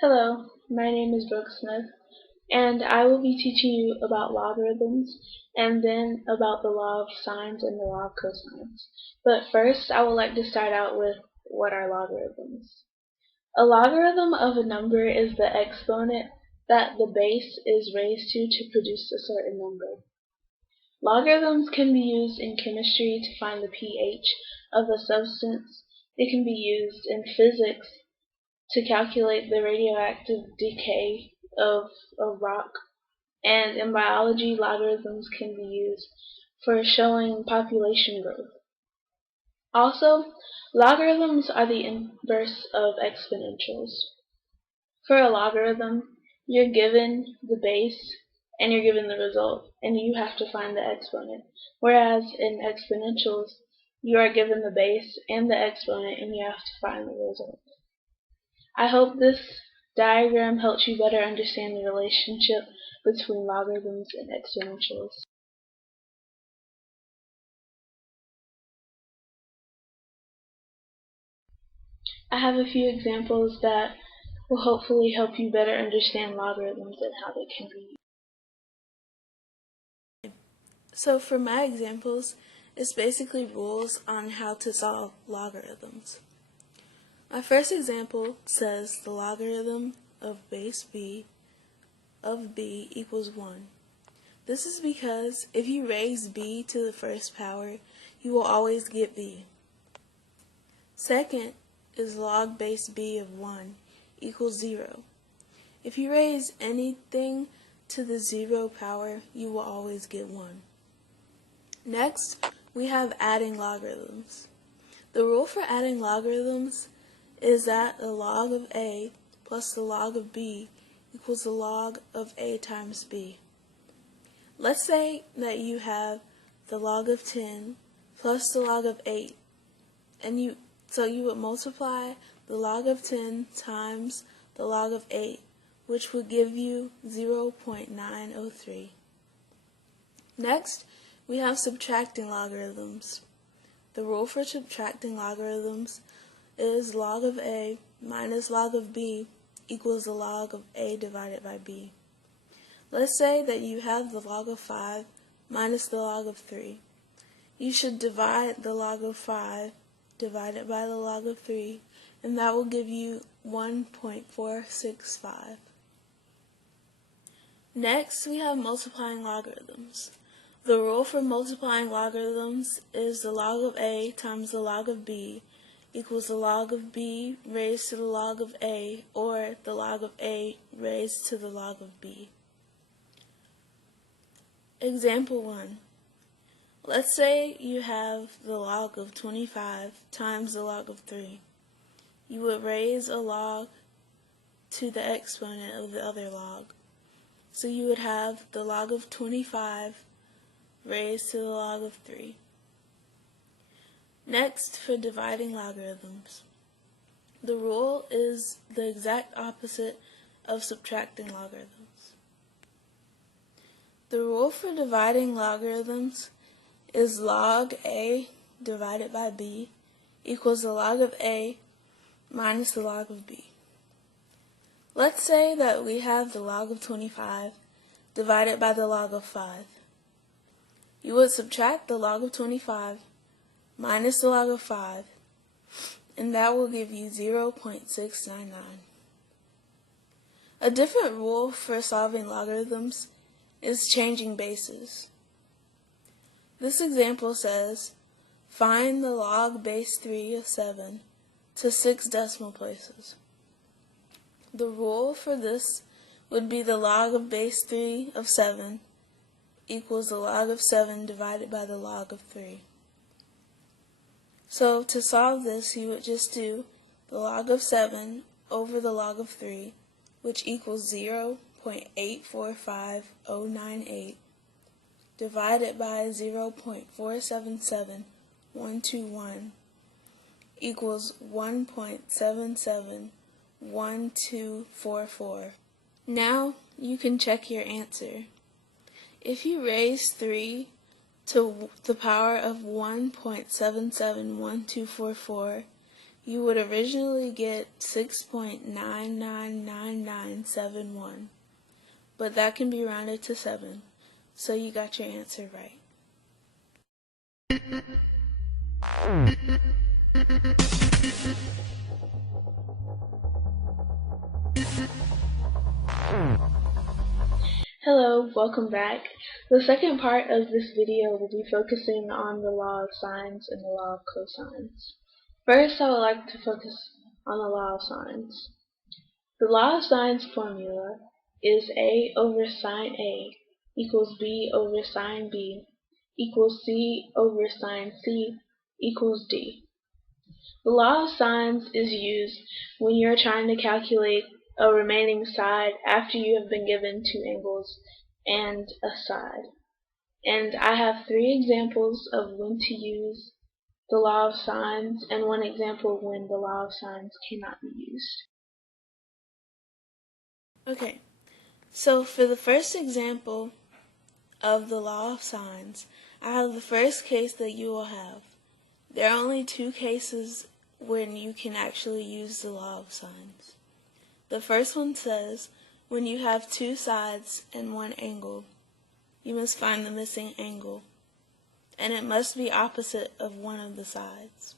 Hello, my name is Brooke Smith, and I will be teaching you about logarithms and then about the law of sines and the law of cosines. But first, I would like to start out with what are logarithms. A logarithm of a number is the exponent that the base is raised to produce a certain number. Logarithms can be used in chemistry to find the pH of a substance. It can be used in physics to calculate the radioactive decay of a rock, and in biology, logarithms can be used for showing population growth. Also, logarithms are the inverse of exponentials. For a logarithm, you're given the base and you're given the result, and you have to find the exponent. Whereas in exponentials, you are given the base and the exponent, and you have to find the result. I hope this diagram helps you better understand the relationship between logarithms and exponentials. I have a few examples that will hopefully help you better understand logarithms and how they can be used. So for my examples, it's basically rules on how to solve logarithms. My first example says the logarithm of base b of b equals 1. This is because if you raise b to the first power, you will always get b. Second is log base b of 1 equals 0. If you raise anything to the 0 power, you will always get 1. Next, we have adding logarithms. The rule for adding logarithms is that the log of a plus the log of b equals the log of a times b. Let's say that you have the log of 10 plus the log of 8, and so you would multiply the log of 10 times the log of 8, which would give you 0.903. Next, we have subtracting logarithms. The rule for subtracting logarithms is log of a minus log of b equals the log of a divided by b. Let's say that you have the log of 5 minus the log of 3. You should divide the log of 5 divided by the log of 3, and that will give you 1.465. Next, we have multiplying logarithms. The rule for multiplying logarithms is the log of a times the log of b equals the log of b raised to the log of a, or the log of a raised to the log of b. Example 1. Let's say you have the log of 25 times the log of 3. You would raise a log to the exponent of the other log. So you would have the log of 25 raised to the log of 3. Next, for dividing logarithms. The rule is the exact opposite of subtracting logarithms. The rule for dividing logarithms is log a divided by b equals the log of a minus the log of b. Let's say that we have the log of 25 divided by the log of 5. You would subtract the log of 25 minus the log of 5, and that will give you 0.699. A different rule for solving logarithms is changing bases. This example says, find the log base 3 of 7 to 6 decimal places. The rule for this would be the log of base 3 of 7 equals the log of 7 divided by the log of 3. So to solve this, you would just do the log of 7 over the log of 3, which equals 0.845098, divided by 0.477121 equals 1.771244. Now you can check your answer. If you raise 3 to the power of 1.771244, you would originally get 6.999971, but that can be rounded to 7, so you got your answer right. Hello, welcome back. The second part of this video will be focusing on the law of sines and the law of cosines. First, I would like to focus on the law of sines. The law of sines formula is A over sine A equals B over sine B equals C over sine C equals D. The law of sines is used when you are trying to calculate a remaining side after you have been given two angles and a side. And I have 3 examples of when to use the law of sines and 1 example when the law of sines cannot be used. Okay, so for the first example of the law of sines, I have the first case that you will have. There are only 2 cases when you can actually use the law of sines. The first one says, when you have 2 sides and 1 angle, you must find the missing angle, and it must be opposite of one of the sides.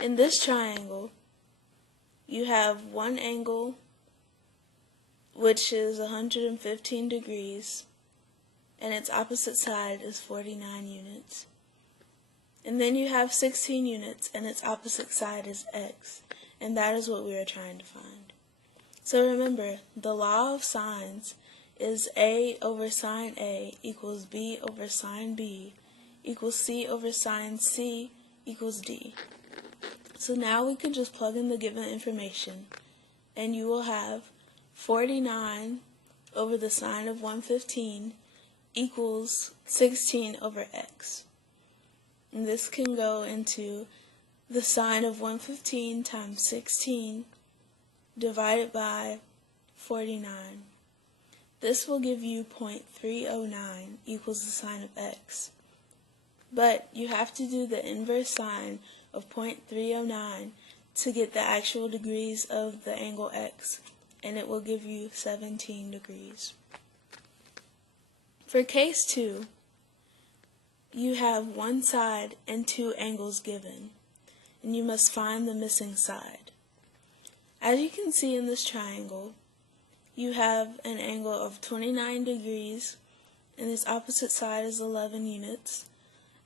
In this triangle, you have 1 angle, which is 115 degrees, and its opposite side is 49 units. And then you have 16 units, and its opposite side is x, and that is what we are trying to find. So remember, the law of sines is A over sine A equals B over sine B equals C over sine C equals D. So now we can just plug in the given information, and you will have 49 over the sine of 115 equals 16 over x. And this can go into the sine of 115 times 16 divided by 49. This will give you 0.309 equals the sine of x. But you have to do the inverse sine of 0.309 to get the actual degrees of the angle x, and it will give you 17 degrees. For case 2, you have 1 side and 2 angles given, and you must find the missing side. As you can see in this triangle, you have an angle of 29 degrees, and its opposite side is 11 units.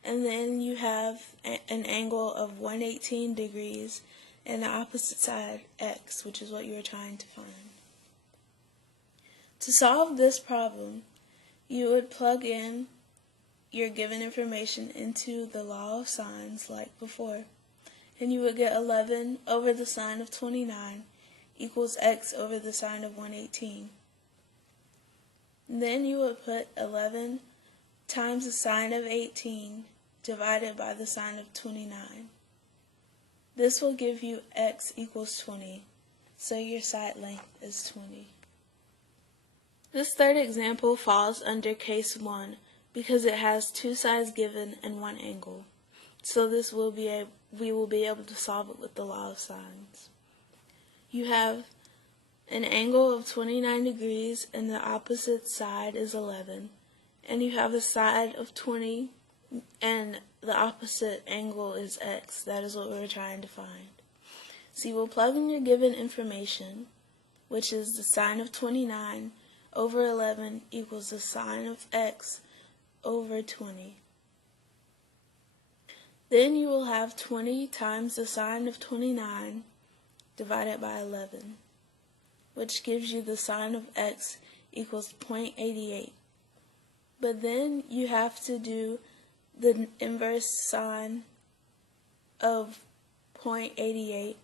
And then you have an angle of 118 degrees, and the opposite side x, which is what you are trying to find. To solve this problem, you would plug in your given information into the law of sines like before, and you would get 11 over the sine of 29 equals x over the sine of 118. And then you would put 11 times the sine of 18 divided by the sine of 29. This will give you x equals 20, so your side length is 20. This third example falls under case 1 because it has 2 sides given and 1 angle. So we will be able to solve it with the law of sines. You have an angle of 29 degrees and the opposite side is 11. And you have a side of 20 and the opposite angle is x. That is what we're trying to find. So you will plug in your given information, which is the sine of 29 over 11 equals the sine of x over 20. Then you will have 20 times the sine of 29 divided by 11, which gives you the sine of x equals 0.88. But then you have to do the inverse sine of 0.88,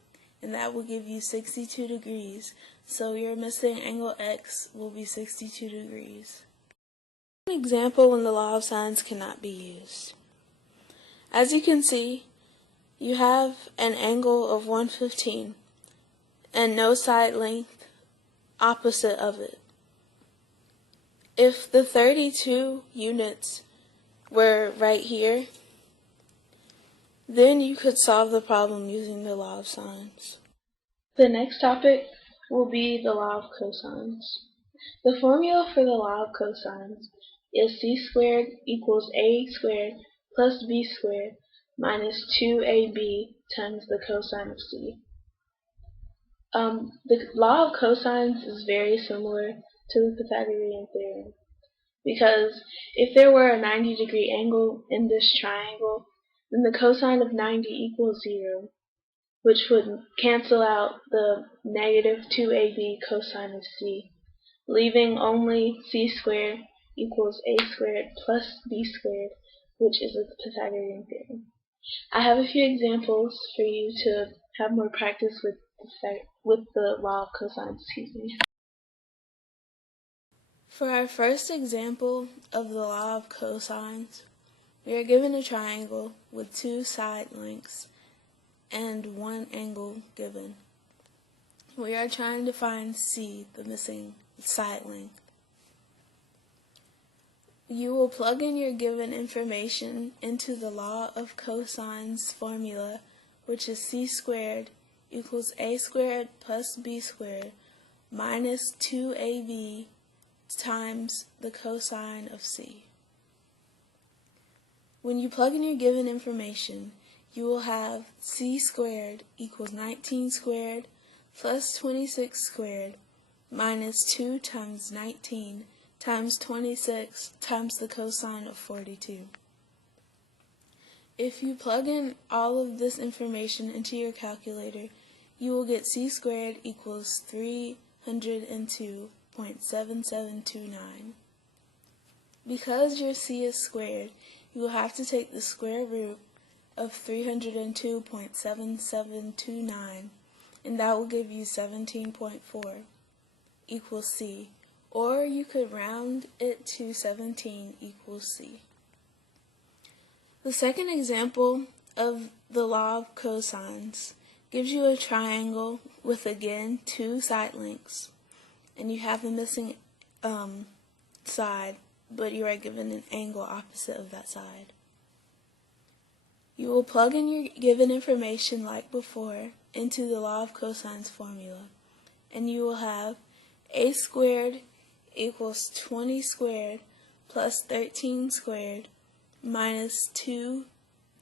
and that will give you 62 degrees. So your missing angle x will be 62 degrees. An example when the law of sines cannot be used. As you can see, you have an angle of 115 and no side length opposite of it. If the 32 units were right here, Then you could solve the problem using the law of sines. The next topic will be the law of cosines. The formula for the law of cosines is c squared equals a squared plus b squared minus 2ab times the cosine of c. The law of cosines is very similar to the Pythagorean theorem, because if there were a 90-degree angle in this triangle, then the cosine of 90 equals 0, which would cancel out the negative 2ab cosine of c, leaving only c squared equals a squared plus b squared, which is the Pythagorean theorem. I have a few examples for you to have more practice with the law of cosines. For our first example of the law of cosines, we are given a triangle with two side lengths and one angle given. We are trying to find C, the missing side length. You will plug in your given information into the law of cosines formula, which is c squared equals a squared plus b squared minus 2ab times the cosine of c. When you plug in your given information, you will have c squared equals 19 squared plus 26 squared minus 2 times 19 times 26 times the cosine of 42. If you plug in all of this information into your calculator, you will get c squared equals 302.7729. Because your c is squared, you will have to take the square root of 302.7729, and that will give you 17.4 equals c. Or you could round it to 17 equals c. The second example of the law of cosines gives you a triangle with, again, two side lengths, and you have a missing side, but you are given an angle opposite of that side. You will plug in your given information like before into the law of cosines formula, and you will have a squared equals 20 squared plus 13 squared minus 2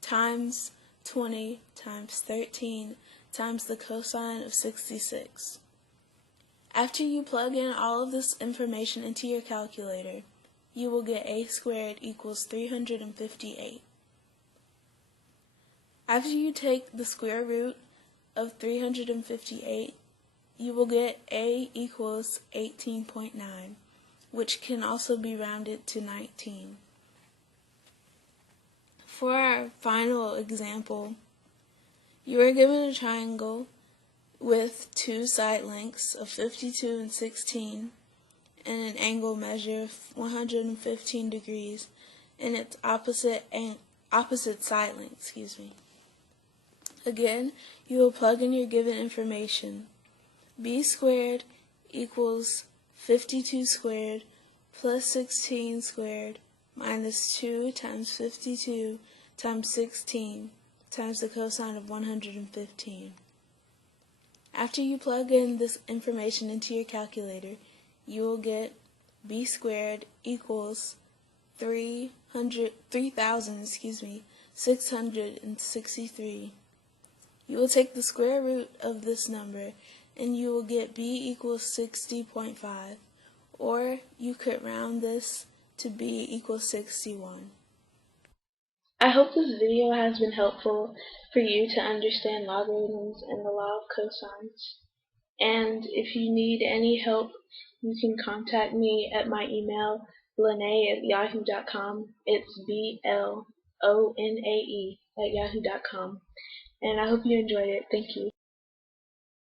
times 20 times 13 times the cosine of 66. After you plug in all of this information into your calculator, you will get a squared equals 358. After you take the square root of 358, you will get a equals 18.9, which can also be rounded to 19. For our final example, you are given a triangle with two side lengths of 52 and 16 and an angle measure of 115 degrees and its opposite side length. Again, you will plug in your given information. B squared equals 52 squared plus 16 squared minus 2 times 52 times 16 times the cosine of 115. After you plug in this information into your calculator, you will get b squared equals 3,663. You will take the square root of this number, and you will get b equals 60.5, or you could round this to b equals 61. I hope this video has been helpful for you to understand logarithms and the law of cosines. And if you need any help, you can contact me at my email, blanae@yahoo.com. It's BLONAE@yahoo.com. And I hope you enjoyed it. Thank you.